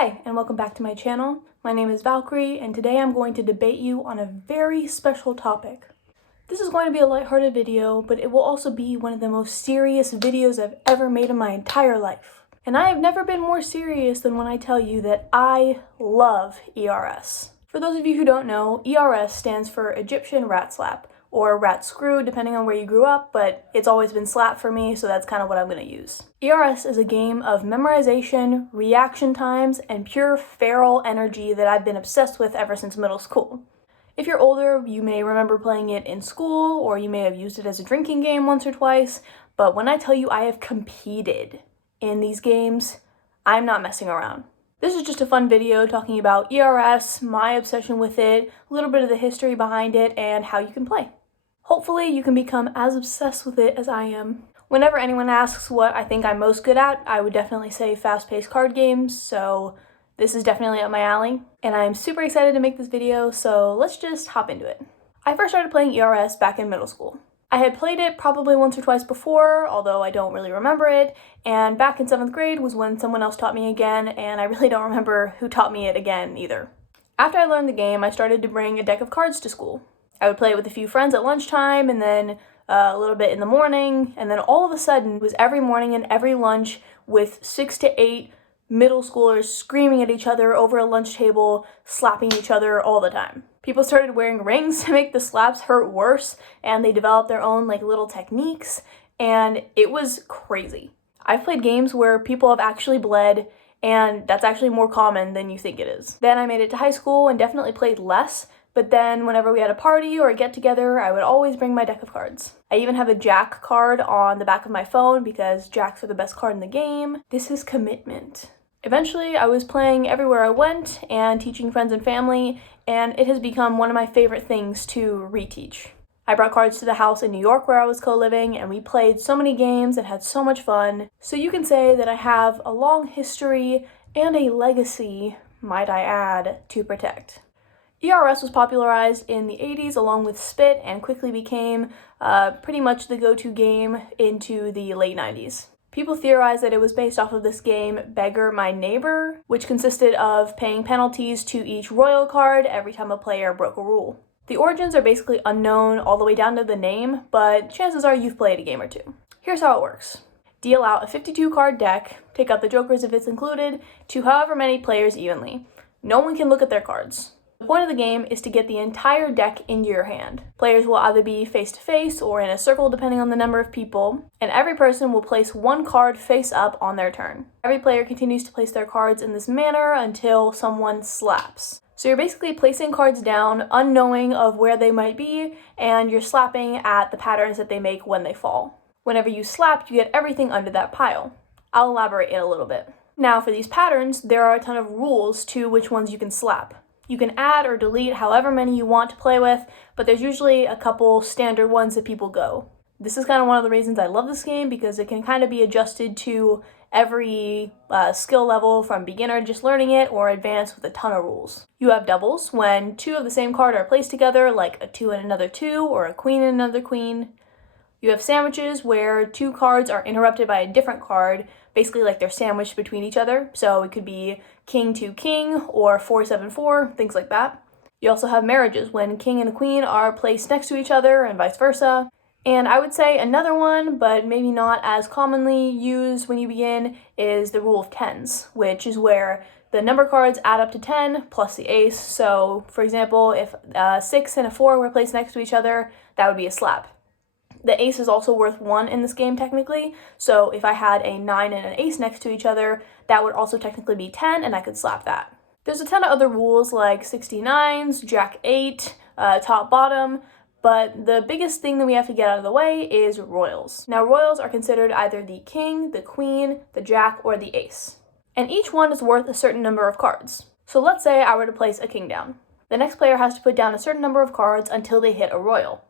Hi, and welcome back to my channel. My name is Valkyrie, and today I'm going to debate you on a very special topic. This is going to be a lighthearted video, but it will also be one of the most serious videos I've ever made in my entire life. And I have never been more serious than when I tell you that I love ERS. For those of you who don't know, ERS stands for Egyptian Rat Slap, or Rat Screw, depending on where you grew up, but it's always been slap for me, so that's kind of what I'm going to use. ERS is a game of memorization, reaction times, and pure feral energy that I've been obsessed with ever since middle school. If you're older, you may remember playing it in school, or you may have used it as a drinking game once or twice, but when I tell you I have competed in these games, I'm not messing around. This is just a fun video talking about ERS, my obsession with it, a little bit of the history behind it, and how you can play. Hopefully you can become as obsessed with it as I am. Whenever anyone asks what I think I'm most good at, I would definitely say fast-paced card games, so this is definitely up my alley. And I'm super excited to make this video, so let's just hop into it. I first started playing ERS back in middle school. I had played it probably once or twice before, although I don't really remember it, and back in 7th grade was when someone else taught me again, and I really don't remember who taught me it again either. After I learned the game, I started to bring a deck of cards to school. I would play it with a few friends at lunchtime, and then a little bit in the morning, and then all of a sudden, it was every morning and every lunch with 6 to 8 middle schoolers screaming at each other over a lunch table, slapping each other all the time. People started wearing rings to make the slaps hurt worse, and they developed their own little techniques, and it was crazy. I've played games where people have actually bled, and that's actually more common than you think it is. Then I made it to high school and definitely played less, but then whenever we had a party or a get-together, I would always bring my deck of cards. I even have a Jack card on the back of my phone because Jacks are the best card in the game. This is commitment. Eventually, I was playing everywhere I went and teaching friends and family, and it has become one of my favorite things to reteach. I brought cards to the house in New York where I was co-living, and we played so many games and had so much fun. So you can say that I have a long history and a legacy, might I add, to protect. ERS was popularized in the 80s along with Spit and quickly became pretty much the go-to game into the late 90s. People theorize that it was based off of this game, Beggar My Neighbor, which consisted of paying penalties to each royal card every time a player broke a rule. The origins are basically unknown all the way down to the name, but chances are you've played a game or two. Here's how it works. Deal out a 52-card deck, take out the jokers if it's included, to however many players evenly. No one can look at their cards. The point of the game is to get the entire deck into your hand. Players will either be face-to-face or in a circle depending on the number of people, and every person will place one card face up on their turn. Every player continues to place their cards in this manner until someone slaps. So you're basically placing cards down, unknowing of where they might be, and you're slapping at the patterns that they make when they fall. Whenever you slap, you get everything under that pile. I'll elaborate in a little bit. Now for these patterns, there are a ton of rules to which ones you can slap. You can add or delete however many you want to play with, but there's usually a couple standard ones that people go. This is kind of one of the reasons I love this game, because it can kind of be adjusted to every skill level, from beginner just learning it or advanced with a ton of rules. You have doubles, when two of the same card are placed together, like a 2 and another 2 or a queen and another queen. You have sandwiches, where two cards are interrupted by a different card, basically like they're sandwiched between each other. So it could be king to king or 4-7-4, things like that. You also have marriages, when king and a queen are placed next to each other and vice versa. And I would say another one, but maybe not as commonly used when you begin, is the rule of tens, which is where the number cards add up to 10 plus the ace. So for example, if a 6 and a 4 were placed next to each other, that would be a slap. The ace is also worth 1 in this game technically, so if I had a 9 and an ace next to each other, that would also technically be 10 and I could slap that. There's a ton of other rules like 69s, jack 8, top bottom, but the biggest thing that we have to get out of the way is royals. Now royals are considered either the king, the queen, the jack, or the ace. And each one is worth a certain number of cards. So let's say I were to place a king down. The next player has to put down a certain number of cards until they hit a royal.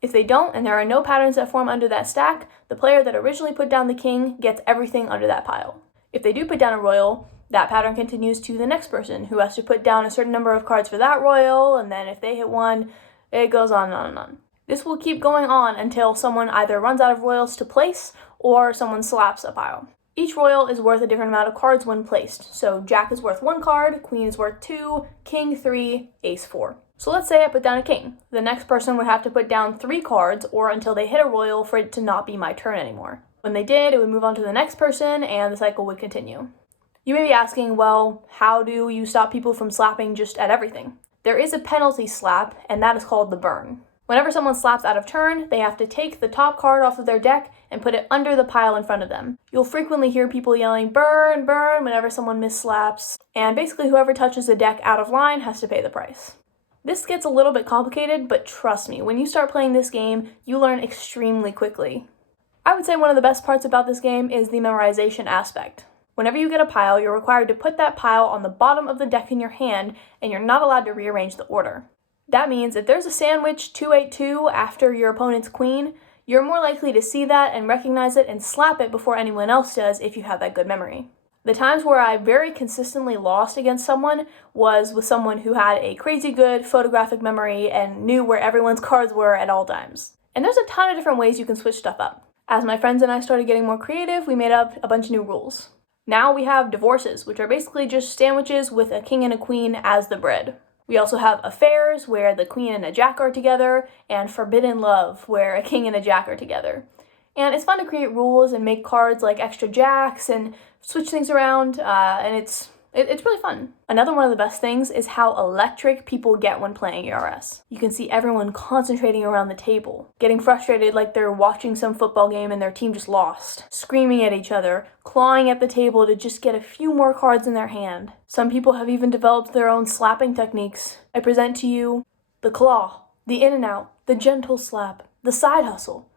If they don't, and there are no patterns that form under that stack, the player that originally put down the king gets everything under that pile. If they do put down a royal, that pattern continues to the next person, who has to put down a certain number of cards for that royal, and then if they hit one, it goes on and on and on. This will keep going on until someone either runs out of royals to place, or someone slaps a pile. Each royal is worth a different amount of cards when placed. So Jack is worth 1 card, Queen is worth 2, King 3, Ace 4. So let's say I put down a king. The next person would have to put down 3 cards or until they hit a royal for it to not be my turn anymore. When they did, it would move on to the next person and the cycle would continue. You may be asking, well, how do you stop people from slapping just at everything? There is a penalty slap, and that is called the burn. Whenever someone slaps out of turn, they have to take the top card off of their deck and put it under the pile in front of them. You'll frequently hear people yelling, burn, burn, whenever someone misslaps, and basically whoever touches the deck out of line has to pay the price. This gets a little bit complicated, but trust me, when you start playing this game, you learn extremely quickly. I would say one of the best parts about this game is the memorization aspect. Whenever you get a pile, you're required to put that pile on the bottom of the deck in your hand, and you're not allowed to rearrange the order. That means if there's a sandwich 282 after your opponent's queen, you're more likely to see that and recognize it and slap it before anyone else does if you have that good memory. The times where I very consistently lost against someone was with someone who had a crazy good photographic memory and knew where everyone's cards were at all times. And there's a ton of different ways you can switch stuff up. As my friends and I started getting more creative, we made up a bunch of new rules. Now we have divorces, which are basically just sandwiches with a king and a queen as the bread. We also have affairs, where the queen and a jack are together, and forbidden love, where a king and a jack are together. And it's fun to create rules and make cards like extra jacks and switch things around, and it's really fun. Another one of the best things is how electric people get when playing ERS. You can see everyone concentrating around the table, getting frustrated like they're watching some football game and their team just lost, screaming at each other, clawing at the table to just get a few more cards in their hand. Some people have even developed their own slapping techniques. I present to you the claw, the in and out, the gentle slap, the side hustle.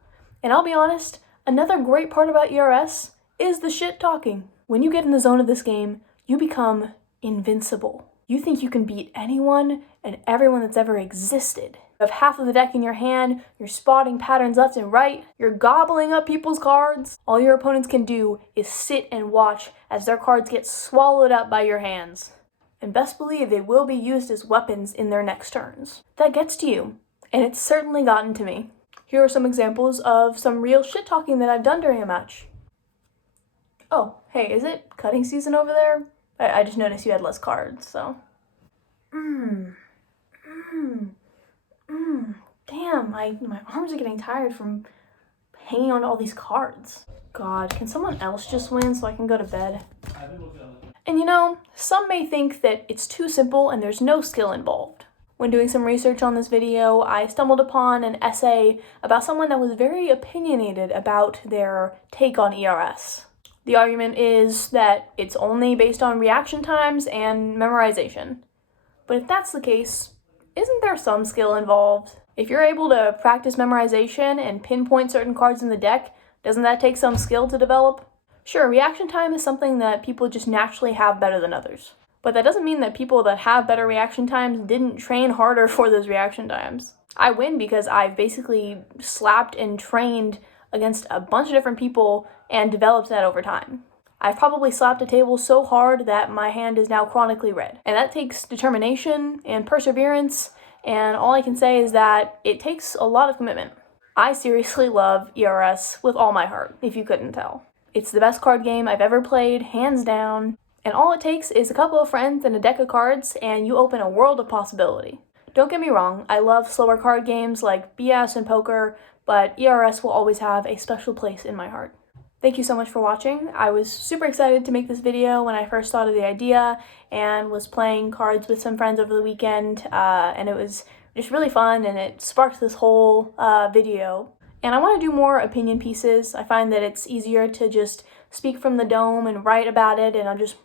And I'll be honest, another great part about ERS is the shit talking. When you get in the zone of this game, you become invincible. You think you can beat anyone and everyone that's ever existed. You have half of the deck in your hand, you're spotting patterns left and right, you're gobbling up people's cards. All your opponents can do is sit and watch as their cards get swallowed up by your hands. And best believe they will be used as weapons in their next turns. That gets to you, and it's certainly gotten to me. Here are some examples of some real shit talking that I've done during a match. Oh, hey, is it cutting season over there? I just noticed you had less cards, so. Damn, my arms are getting tired from hanging on to all these cards. God, can someone else just win so I can go to bed? And you know, some may think that it's too simple and there's no skill involved. When doing some research on this video, I stumbled upon an essay about someone that was very opinionated about their take on ERS. The argument is that it's only based on reaction times and memorization. But if that's the case, isn't there some skill involved? If you're able to practice memorization and pinpoint certain cards in the deck, doesn't that take some skill to develop? Sure, reaction time is something that people just naturally have better than others. But that doesn't mean that people that have better reaction times didn't train harder for those reaction times. I win because I've basically slapped and trained against a bunch of different people and developed that over time. I've probably slapped a table so hard that my hand is now chronically red. And that takes determination and perseverance, and all I can say is that it takes a lot of commitment. I seriously love ERS with all my heart, if you couldn't tell. It's the best card game I've ever played, hands down, and all it takes is a couple of friends and a deck of cards, and you open a world of possibility. Don't get me wrong, I love slower card games like BS and poker, but ERS will always have a special place in my heart. Thank you so much for watching. I was super excited to make this video when I first thought of the idea and was playing cards with some friends over the weekend, and it was just really fun, and it sparked this whole video. And I want to do more opinion pieces. I find that it's easier to just speak from the dome and write about it, and I'm just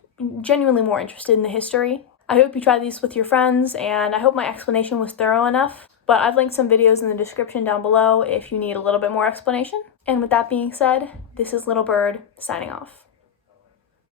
genuinely more interested in the history. I hope you try these with your friends, and I hope my explanation was thorough enough. But I've linked some videos in the description down below if you need a little bit more explanation. And with that being said, this is Little Bird signing off.